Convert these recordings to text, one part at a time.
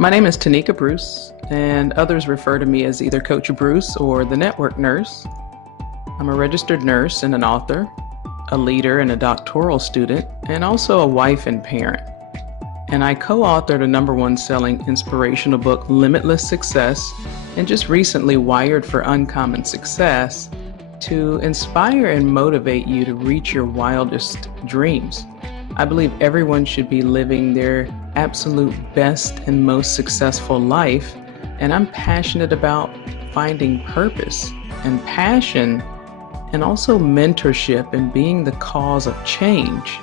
My name is Tonika Bruce, and others refer to me as either Coach Bruce or the Network Nurse. I'm a registered nurse and an author, a leader and a doctoral student, and also a wife and parent. And I co-authored a #1 selling inspirational book, Limitless Success, and just recently Wired for Uncommon Success, to inspire and motivate you to reach your wildest dreams. I believe everyone should be living their absolute best and most successful life, and I'm passionate about finding purpose and passion and also mentorship and being the cause of change.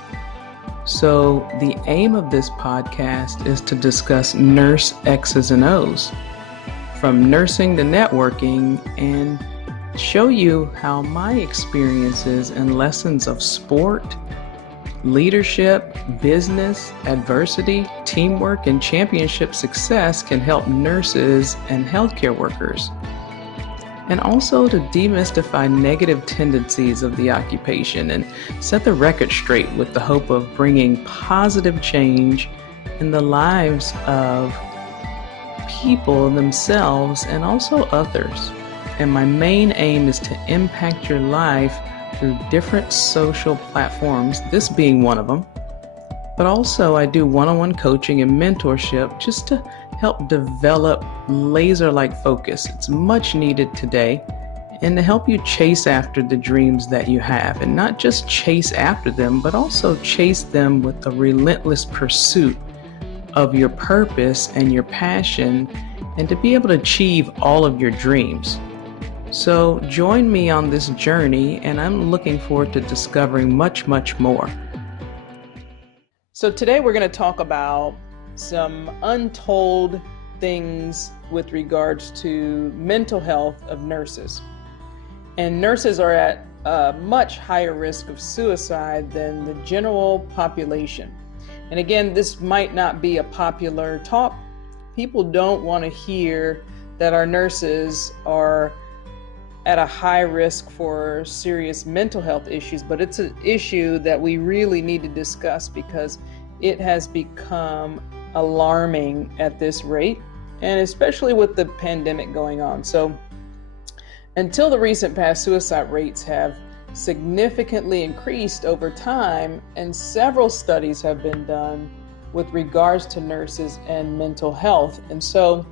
So the aim of this podcast is to discuss nurse X's and O's, from nursing to networking, and show you how my experiences and lessons of sport, leadership, business, adversity, teamwork, and championship success can help nurses and healthcare workers. And also to demystify negative tendencies of the occupation and set the record straight with the hope of bringing positive change in the lives of people themselves and also others. And my main aim is to impact your life through different social platforms, this being one of them. But also I do one-on-one coaching and mentorship just to help develop laser-like focus. It's much needed today, and to help you chase after the dreams that you have, and not just chase after them, but also chase them with a relentless pursuit of your purpose and your passion, and to be able to achieve all of your dreams. So join me on this journey, and I'm looking forward to discovering much, much more. So today we're going to talk about some untold things with regards to mental health of nurses. And nurses are at a much higher risk of suicide than the general population. And again, this might not be a popular talk. People don't want to hear that our nurses are at a high risk for serious mental health issues, but it's an issue that we really need to discuss because it has become alarming at this rate, and especially with the pandemic going on. So until the recent past, suicide rates have significantly increased over time, and several studies have been done with regards to nurses and mental health. And so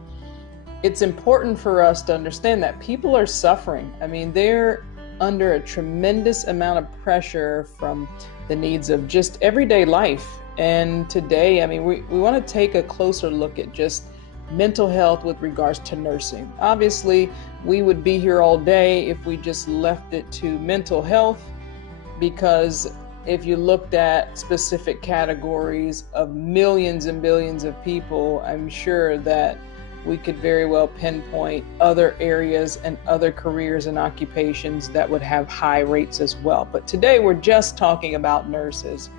it's important for us to understand that people are suffering. I mean, they're under a tremendous amount of pressure from the needs of just everyday life. And today, I mean, we want to take a closer look at just mental health with regards to nursing. Obviously, we would be here all day if we just left it to mental health, because if you looked at specific categories of millions and billions of people, I'm sure that we could very well pinpoint other areas and other careers and occupations that would have high rates as well. But today we're just talking about nurses.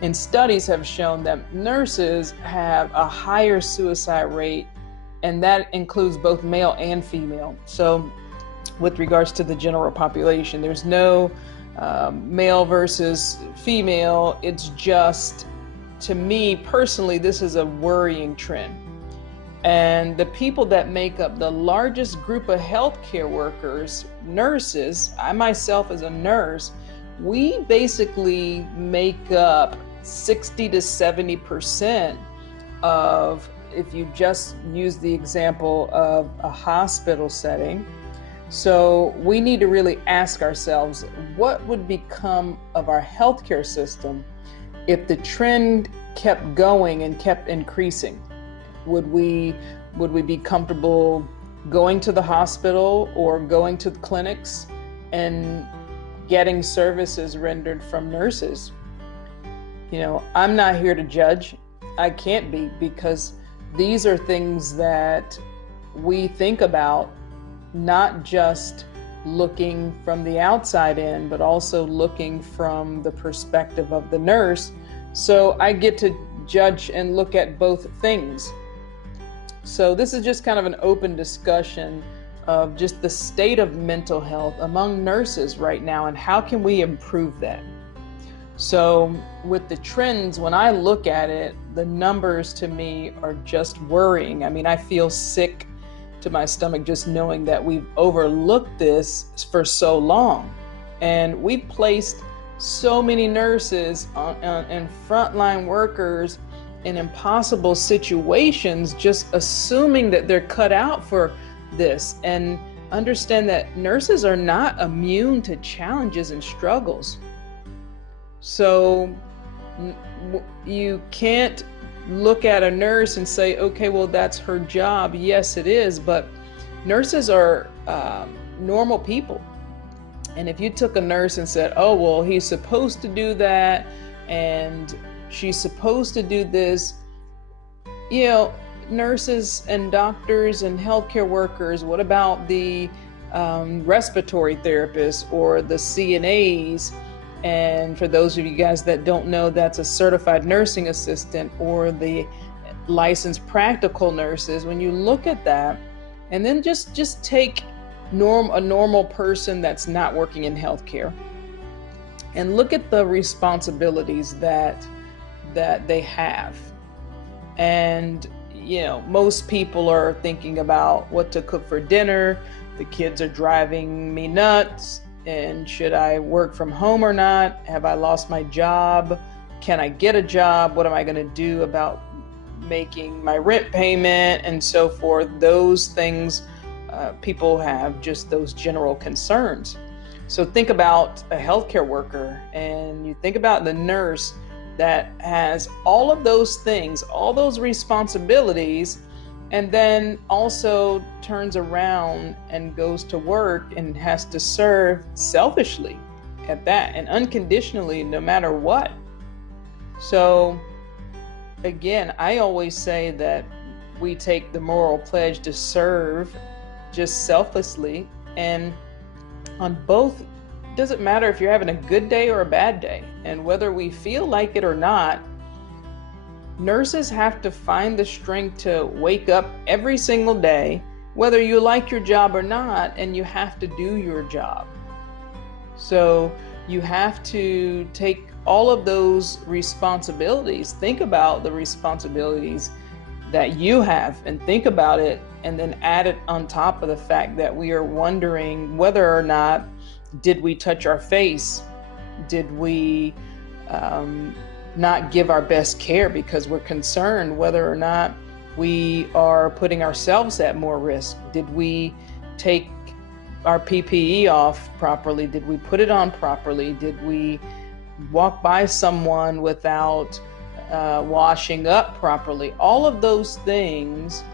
And studies have shown that nurses have a higher suicide rate, and that includes both male and female. So with regards to the general population, there's no male versus female. It's just, to me personally, this is a worrying trend. And the people that make up the largest group of healthcare workers, nurses, I myself as a nurse, we basically make up 60 to 70% of, if you just use the example of a hospital setting. So we need to really ask ourselves, what would become of our healthcare system if the trend kept going and kept increasing? Would we be comfortable going to the hospital or going to the clinics and getting services rendered from nurses? You know, I'm not here to judge. I can't be, because these are things that we think about, not just looking from the outside in, but also looking from the perspective of the nurse. So I get to judge and look at both things. So this is just kind of an open discussion of just the state of mental health among nurses right now and how can we improve that. So with the trends, when I look at it, the numbers to me are just worrying. I mean, I feel sick to my stomach just knowing that we've overlooked this for so long. And we've placed so many nurses and frontline workers in impossible situations, just assuming that they're cut out for this. And understand that nurses are not immune to challenges and struggles. So you can't look at a nurse and say, okay, well, that's her job. Yes, it is. But nurses are normal people. And if you took a nurse and said, oh, well, he's supposed to do that and she's supposed to do this, you know, nurses and doctors and healthcare workers, what about the respiratory therapists or the CNAs? And for those of you guys that don't know, that's a certified nursing assistant, or the licensed practical nurses. When you look at that, and then just take a normal person that's not working in healthcare, and look at the responsibilities that they have. And you know, most people are thinking about what to cook for dinner. The kids are driving me nuts. And should I work from home or not? Have I lost my job? Can I get a job? What am I going to do about making my rent payment and so forth? Those things, people have just those general concerns. So think about a healthcare worker, and you think about the nurse that has all of those things, all those responsibilities, and then also turns around and goes to work and has to serve selfishly at that, and unconditionally, no matter what. So again, I always say that we take the moral pledge to serve just selflessly, and on both, doesn't matter if you're having a good day or a bad day, and whether we feel like it or not, nurses have to find the strength to wake up every single day, whether you like your job or not, and you have to do your job. So you have to take all of those responsibilities. Think about the responsibilities that you have, and think about it, and then add it on top of the fact that we are wondering whether or not, did we touch our face? Did we not give our best care because we're concerned whether or not we are putting ourselves at more risk? Did we take our PPE off properly? Did we put it on properly? Did we walk by someone without washing up properly? All of those things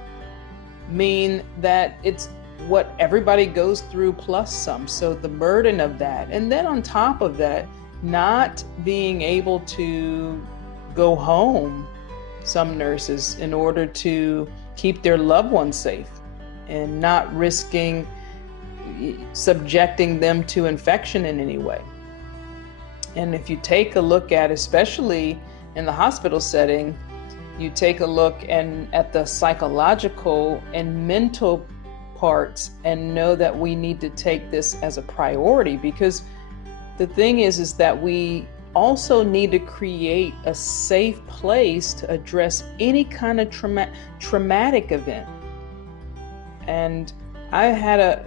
mean that it's what everybody goes through plus some. So the burden of that, and then on top of that, not being able to go home, some nurses, in order to keep their loved ones safe and not risking subjecting them to infection in any way. And if you take a look at, especially in the hospital setting, you take a look at the psychological and mental parts, and know that we need to take this as a priority, because the thing is that we also need to create a safe place to address any kind of traumatic event. And I had a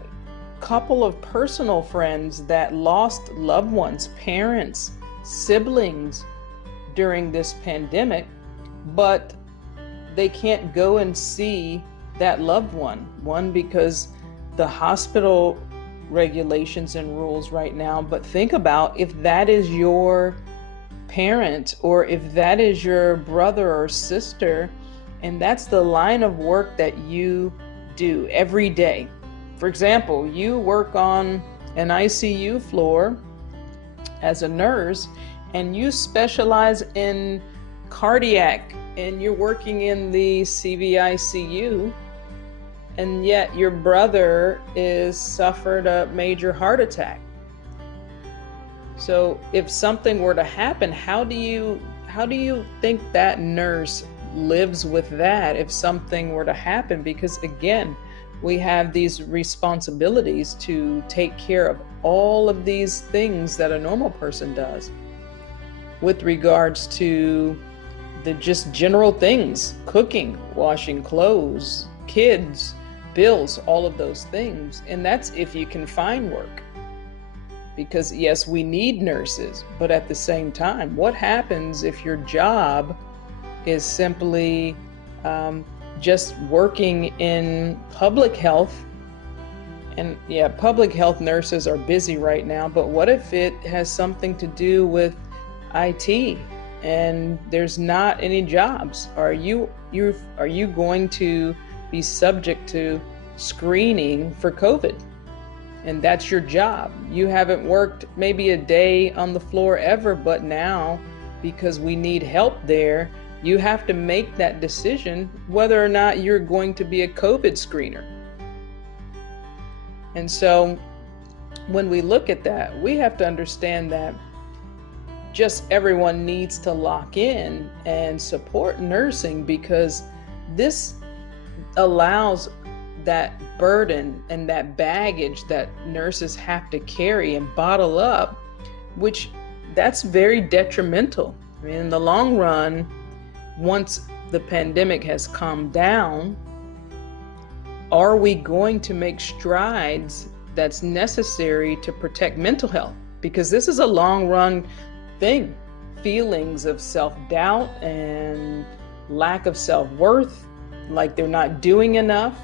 couple of personal friends that lost loved ones, parents, siblings during this pandemic, but they can't go and see that loved one. One, because the hospital regulations and rules right now, but think about if that is your parent, or if that is your brother or sister, and that's the line of work that you do every day. For example, you work on an ICU floor as a nurse, and you specialize in cardiac, and you're working in the CVICU, and yet your brother is suffered a major heart attack. So if something were to happen, how do you think that nurse lives with that if something were to happen? Because again, we have these responsibilities to take care of all of these things that a normal person does. with regards to the just general things, cooking, washing clothes, kids, bills, all of those things. And that's if you can find work. Because yes, we need nurses, but at the same time, what happens if your job is simply just working in public health? And yeah, public health nurses are busy right now, but what if it has something to do with IT and there's not any jobs? Are you going to be subject to screening for COVID? And that's your job. You haven't worked maybe a day on the floor ever, but now, because we need help there, you have to make that decision whether or not you're going to be a COVID screener. And so when we look at that, we have to understand that just everyone needs to lock in and support nursing, because this allows that burden and that baggage that nurses have to carry and bottle up, which that's very detrimental. I mean, in the long run, once the pandemic has calmed down, are we going to make strides that's necessary to protect mental health? Because this is a long run thing. Feelings of self-doubt and lack of self-worth, like they're not doing enough.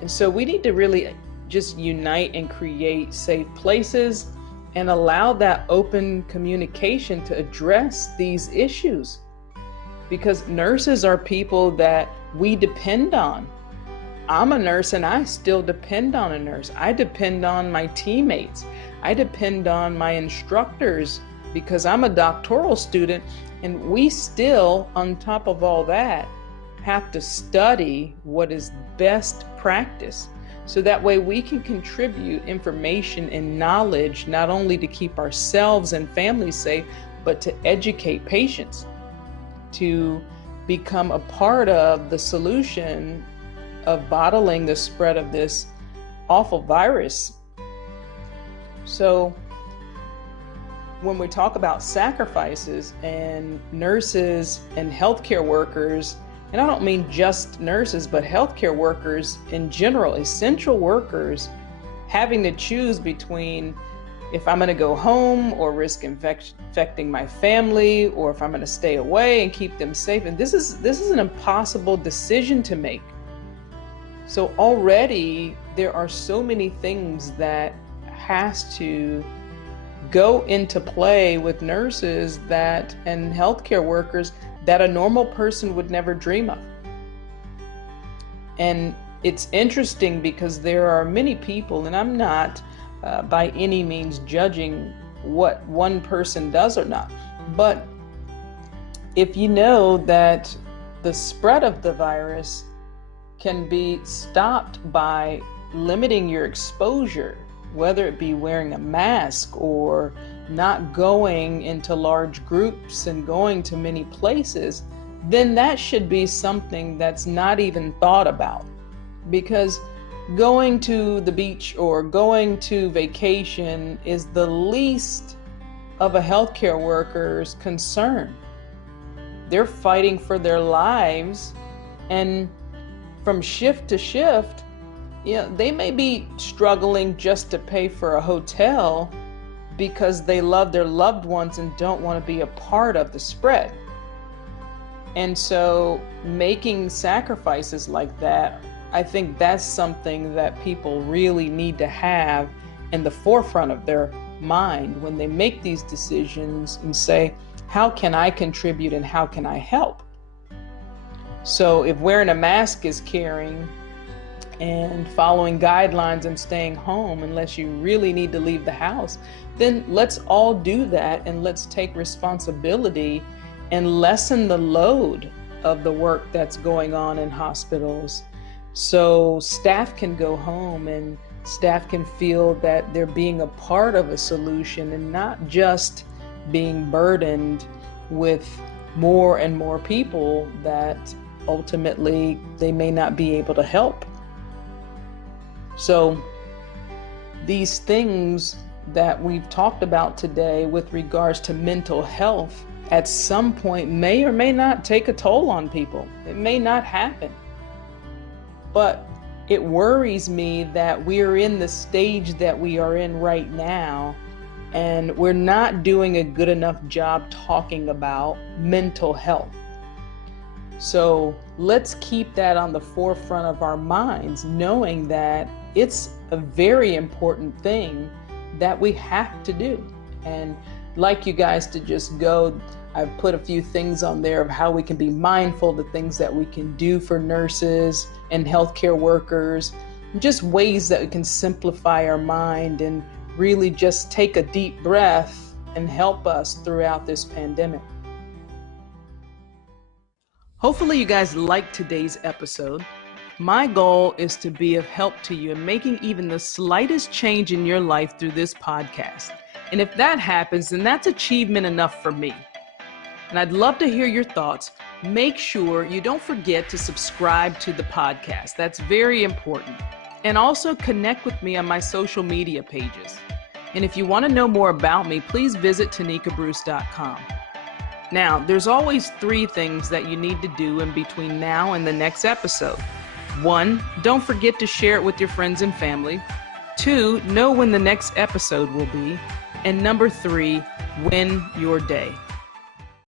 And so we need to really just unite and create safe places and allow that open communication to address these issues. Because nurses are people that we depend on. I'm a nurse and I still depend on a nurse. I depend on my teammates. I depend on my instructors because I'm a doctoral student, and we still, on top of all that, have to study what is best practice, so that way we can contribute information and knowledge, not only to keep ourselves and families safe, but to educate patients, to become a part of the solution of bottling the spread of this awful virus. So when we talk about sacrifices and nurses and healthcare workers, and I don't mean just nurses, but healthcare workers in general, essential workers, having to choose between if I'm going to go home or risk infecting my family, or if I'm going to stay away and keep them safe. And this is an impossible decision to make. So already there are so many things that has to go into play with nurses and healthcare workers that a normal person would never dream of. And it's interesting because there are many people, and I'm not by any means judging what one person does or not, but if you know that the spread of the virus can be stopped by limiting your exposure, whether it be wearing a mask or not going into large groups and going to many places, then that should be something that's not even thought about. Because going to the beach or going to vacation is the least of a healthcare worker's concern. They're fighting for their lives, and from shift to shift, they may be struggling just to pay for a hotel because they love their loved ones and don't want to be a part of the spread. And so making sacrifices like that, I think that's something that people really need to have in the forefront of their mind when they make these decisions and say, how can I contribute and how can I help? So if wearing a mask is caring and following guidelines and staying home unless you really need to leave the house, then let's all do that, and let's take responsibility and lessen the load of the work that's going on in hospitals, so staff can go home and staff can feel that they're being a part of a solution and not just being burdened with more and more people that ultimately they may not be able to help. So these things that we've talked about today with regards to mental health at some point may or may not take a toll on people. It may not happen. But it worries me that we're in the stage that we are in right now, and we're not doing a good enough job talking about mental health. So let's keep that on the forefront of our minds, knowing that it's a very important thing that we have to do. And like you guys to just go, I've put a few things on there of how we can be mindful, the things that we can do for nurses and healthcare workers, just ways that we can simplify our mind and really just take a deep breath and help us throughout this pandemic. Hopefully you guys liked today's episode. My goal is to be of help to you in making even the slightest change in your life through this podcast. And if that happens, then that's achievement enough for me. And I'd love to hear your thoughts. Make sure you don't forget to subscribe to the podcast. That's very important. And also connect with me on my social media pages. And if you want to know more about me, please visit tonikabruce.com. Now, there's always 3 things that you need to do in between now and the next episode. 1, don't forget to share it with your friends and family. 2, know when the next episode will be. And number 3, win your day.